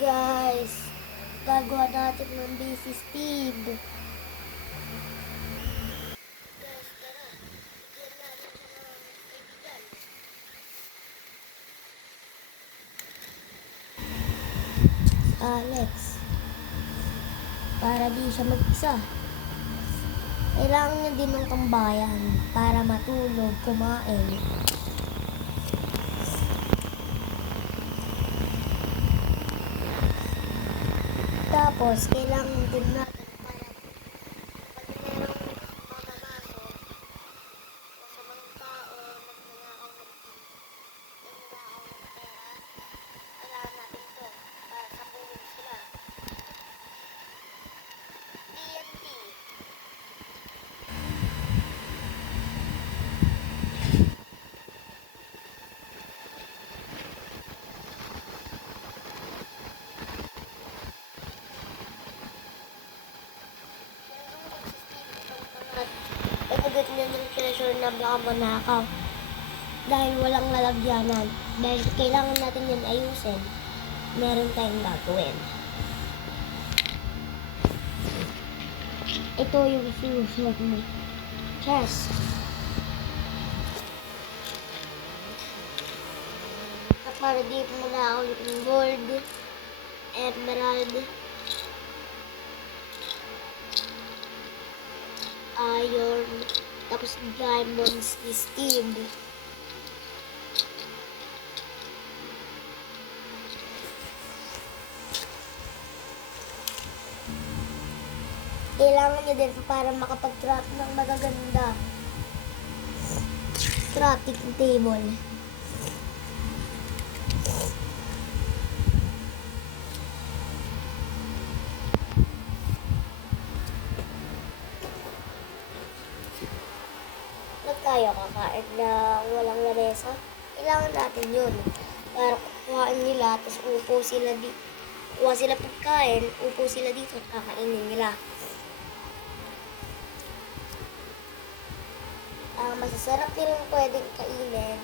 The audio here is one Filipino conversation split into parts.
Guys, gagawa natin ng busy Steve. Guys, tara. Bigyan natin siya ng kaibigan. Alex. Para di siya mag-isa. Kailangan niya din ng tambayan para matulog, kumain. Tapos, kailangan din natin para pag merong mamamaso o sa mga tao nagnanakaw ng pera, kailangan natin to para sapunin sila. TNT. Pagkagat niya ng treasure na baka manakaw. Dahil walang lalagyanan. Dahil kailangan natin yan ayusin. Meron tayong gagawin. Ito yung sinusuot mo. Chest. Para di mo na ulit ng gold, emerald, iron, tapos diamonds ni Steve. Kailangan niya din para makapag-craft ng magaganda. Crafting table. Tayo kakain na walang lamesa. Kailangan natin yun. Para kukuhain nila, tapos upo sila dito. Kuha sila pagkain, upo sila dito at kakainin nila. Ang masasarap din pwedeng kainin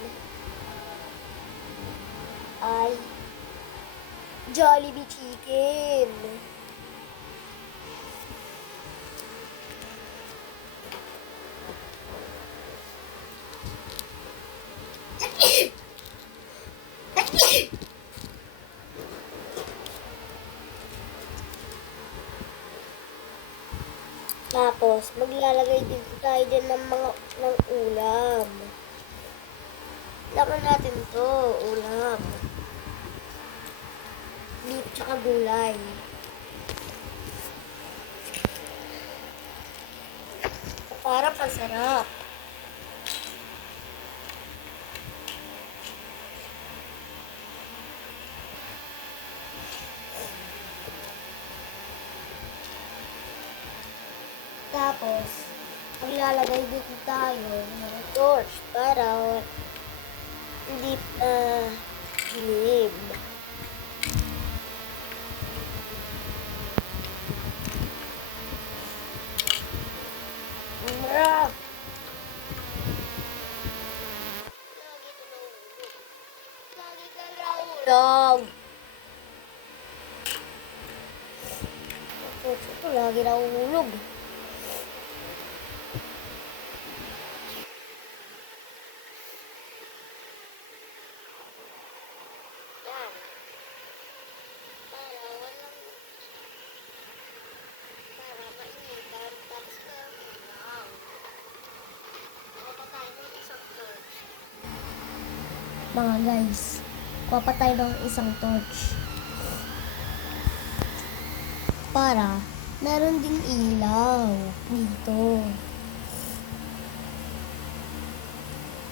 ay Jollibee Chicken. Tapos, maglalagay din tayo din ng ulam. Laman natin to, ulam. Beef tsaka gulay. Para pasarap. Tapos, maglalagay dito tayo ng torch para hindi dilim. Marap! Lagi ka nahulog. Ito, lagi nahulog. Mga guys, kuha pa tayo ng isang torch para meron din ilaw dito,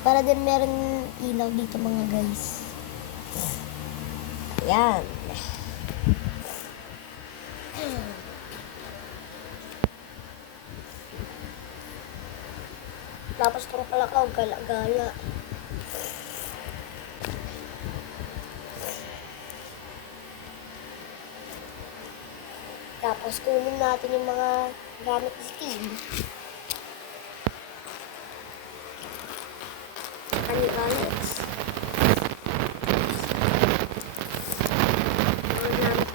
para din meron ilaw dito mga guys. Ayan. Tapos puro palakaw, gala-gala. Tapos kunin natin yung mga gamit ni Steve. Ani Alex. Mga gamit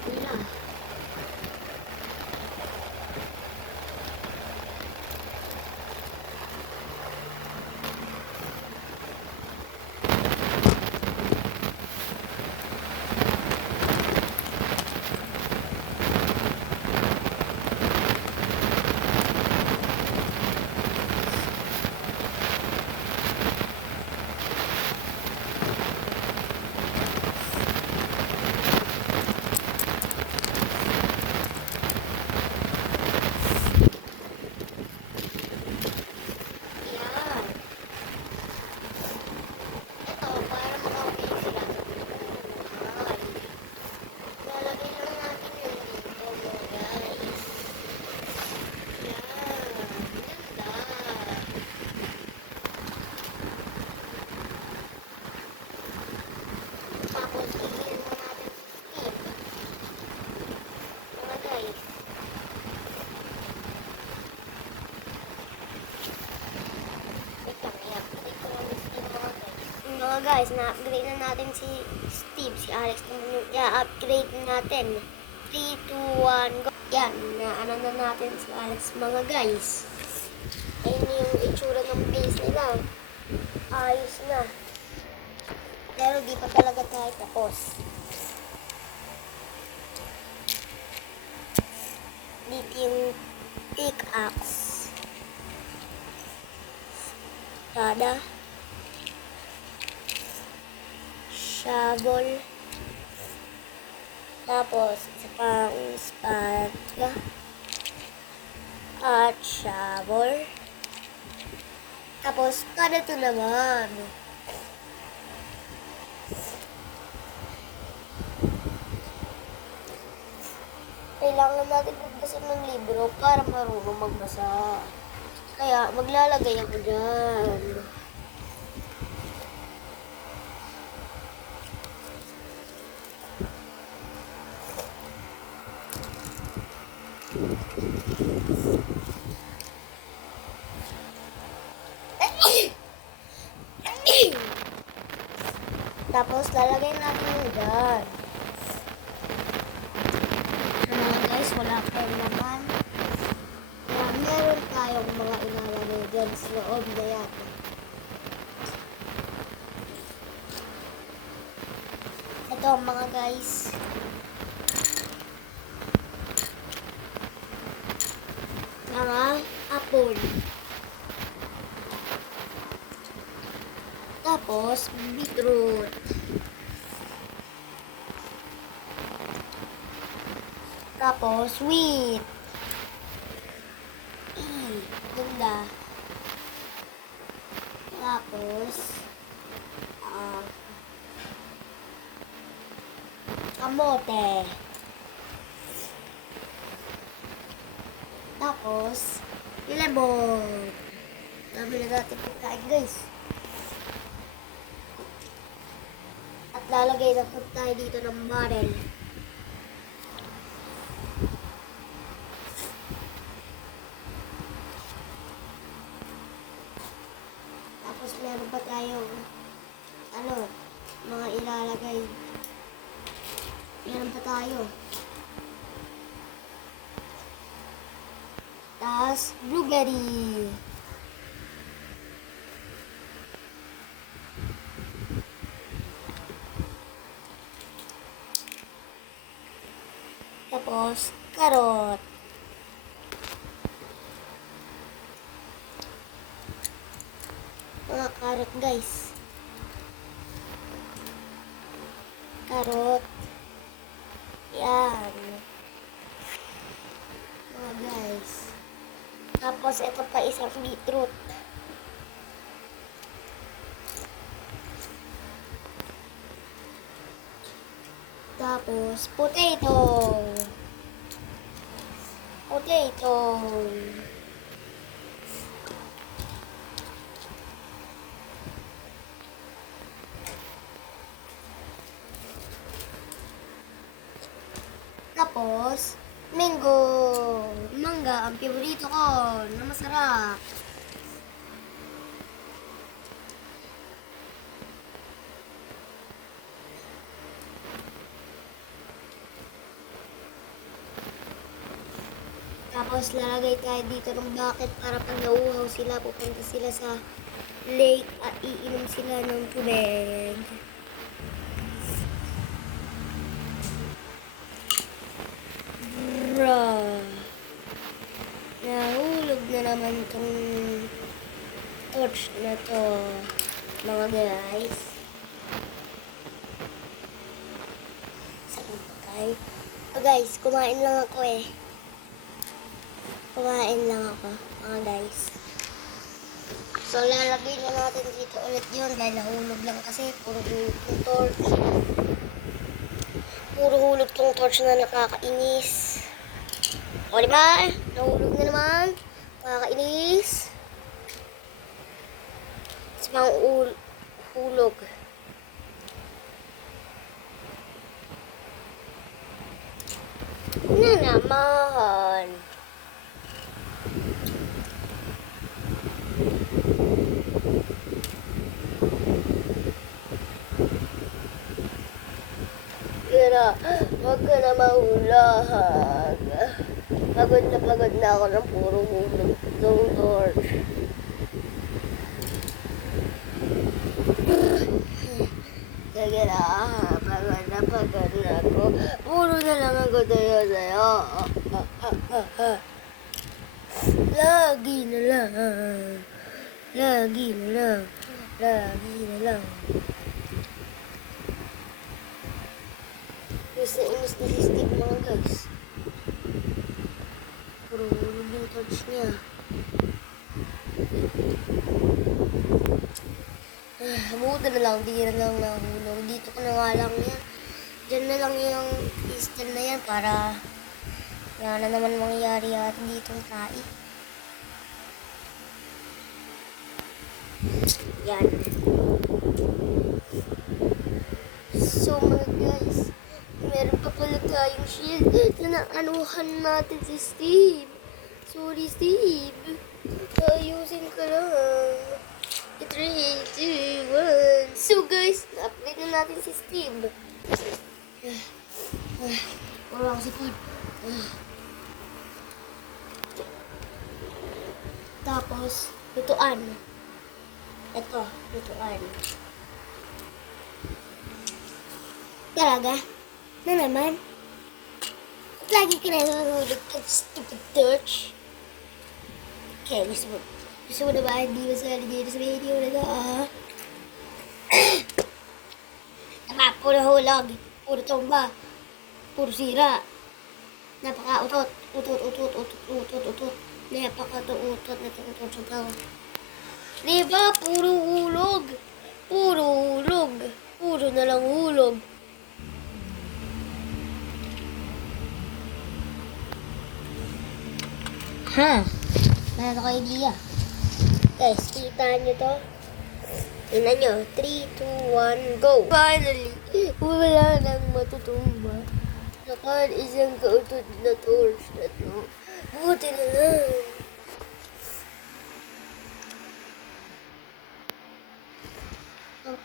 guys, na-upgrade na natin si Steve. Si Alex naman yung i-upgrade natin. 3, 2, 1, go. Yan, na-ano na natin si Alex mga guys. Ayun yung itsura ng base nila. Ayos na. Pero di pa talaga tayo tapos. Dito yung pickaxe. Espada. Shovel. Tapos, isa pang espada. At shovel. Tapos, ganito naman. Kailangan natin magbasa ng libro para marunong magbasa. Kaya, maglalagay ako dyan. Tapos, lalagay natin yung dyan. Guys, wala kayong naman. Kaya meron tayong mga ilalagay dyan sa loob na yata. Ito mga guys. Mga apple. Tapos, beetroot. Tapos, wheat. Ganda. Tapos, kamote. Tapos, lemon. Dami na natin pagkain, guys. At lalagay na po tayo dito ng barrel. Tapos meron pa tayong mga ilalagay. Meron pa tayo. Tapos blueberry. Tapos carrot. Mga carrot guys. Carrot. Yan. Mga guys. Tapos ito pa isang beetroot. Tapos potato. Potato. Tapos, mango. Mangga, ang paborito ko na masarap. Tapos, lalagay tayo dito ng bucket para pag nauuhaw sila, pupunta sila sa lake at iinom sila ng tubig. Nahulog na naman itong torch na to, mga guys. Saan pa tayo? Guys, kumain lang ako eh. Kumain lang ako, mga guys. So, lalagay na natin dito ulit yun dahil nahulog lang kasi puro hulog tong torch. Puro hulog tong torch na nakakainis. O, diba? Nahulog na naman. Nakakainis. Sa mga hulog. Na naman. na. Huwag ka na mahulag. Pagod na ako ng puro hulog. Don't torch. Sige na, pagod na ako. Puro na lang ako tayo. Lagi na lang. Lagi na lang. Lagi na lang. Inis na si Steve mga guys. Puro hulog yung torch niya. Buta na lang, di na lang nahulog. Dito ko na nga lang yan. Diyan na lang yung pistol na yan para wala na naman mangyayari dito ang tai. Yan. So mga guys, meron pa pala tayong shield na naanuhan natin si Steve. Sorry Steve. Ayusin ka lang. 3, 2, 1. So guys, na-upgrade na natin si Steve. Wala ako sa pod. Tapos, lutuan. Ito, lutuan. Talaga? Na naman? Lagi ka na nahulog ka, stupid torch. Okay, gusto mo na ba hindi masali dito sa video na ito, Tama, puro hulog, puro tumba, puro sira. Napaka-utot. Napaka-utot na ito sa tao. Diba? Puro hulog. Puro na lang hulog. Ha? Meron ako idea. Guys, kita nyo to? Tingnan nyo. 3, 2, 1, go! Finally! Wala nang matutumba. Saka isang kautot na torch na to. Buti na lang.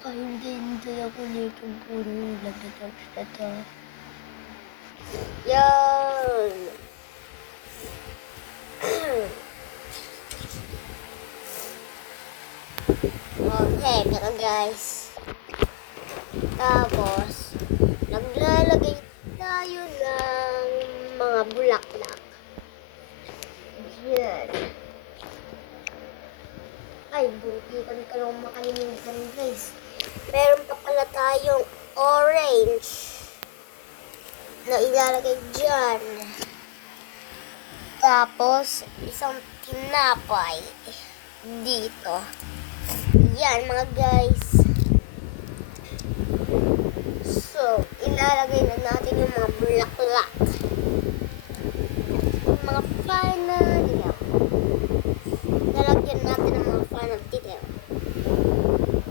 Hindi ako nito puro ulag na torch na to. Yan! Okay, pero guys. Tapos, naglalagay tayo ng mga bulaklak. Yan. Ay, buti ka lang makalimutan guys. Meron pa pala tayong orange na ilalagay dyan. Tapos, isang tinapay dito. Yan mga guys. So, ilalagay na natin yung mga bulaklak. Yung mga final detail. Lalagyan natin ng mga final detail.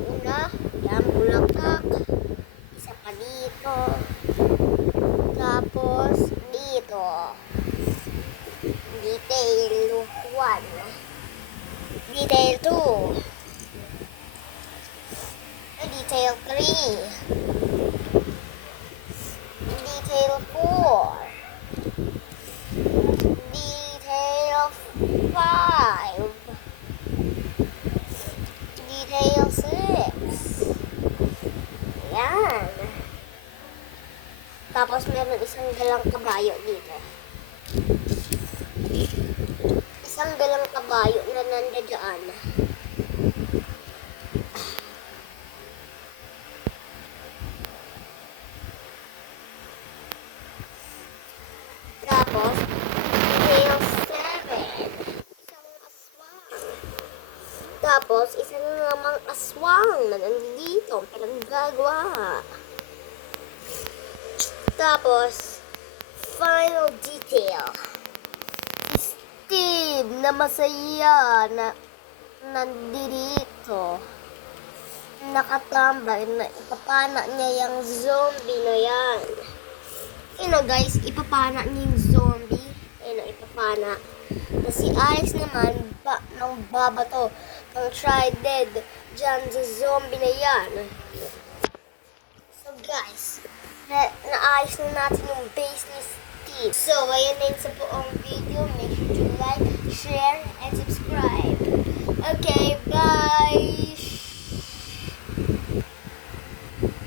Una, yan bulaklak. Isa pa dito. Tapos, dito. Detail 1. Detail 2. Detail 3. Detail 4. Detail 5. Detail 6. Yan. Tapos meron isang galang kabayo dito. Isang galang kabayo na nandiyan. Tapos, detail 7. Isang aswang. Tapos, isa na namang aswang na nandito. Pinaggagawa. Tapos, final detail. Steve na masaya na nandito. Nakatambay na ipapana niya yung zombie na yan. Guys, ipapana niya yung zombie. Ipapana. Tapos si Alex naman, nang babato, ng trident dyan sa zombie na yan. So guys, naayos na natin yung base ni Steve. So, ayan na yun sa buong video. Make sure to like,